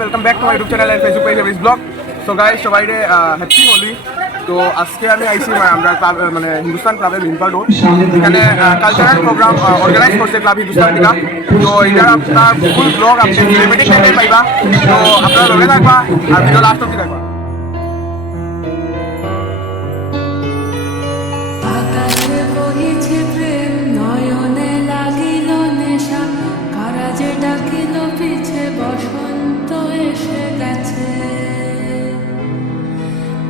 Welcome back to my YouTube channel and Facebook page এভিস blog. So guys সবাইরে happy Holi. তো আজকে আমি আইসি আমরা ক্লাব মানে হিন্দুস্তান ক্লাবের মিনপাল রোড, এখানে কালচারাল প্রোগ্রাম অর্গানাইজ করছে ক্লাব হিন্দুস্তান থেকে। তো এটার আপনার ফুল ব্লগ আপনি লিমিটেড টাইমে পাইবা। তো আপনারা লগে থাকবা আর ভিডিও লাস্ট অব্দি থাকবা। বসন্ত এসে গেছে,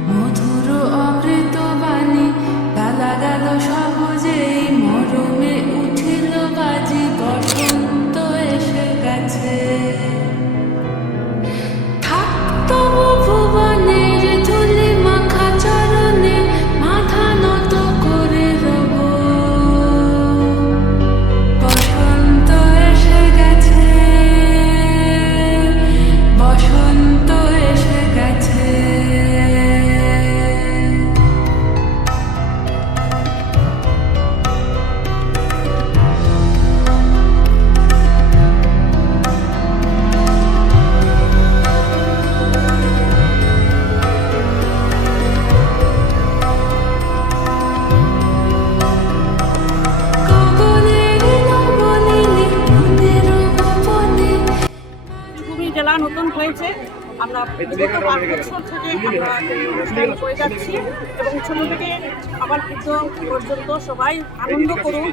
মধুর অমৃত বাণী ডালা গেল সহজেই, মরমে উঠিল বাজি, বসন্ত এসে গেছে। থাকতো ভুবনের ধুলি মাখা চরণে, মাথা নত করে রব। বসন্ত এসে গেছে, বসন্ত এসে গেছে। জেলা নতুন হয়েছে, আমরা গত 5 বছর থেকে অনুষ্ঠান করে যাচ্ছি এবং ছোট থেকে আবার বৃদ্ধ পর্যন্ত সবাই আনন্দ করুন।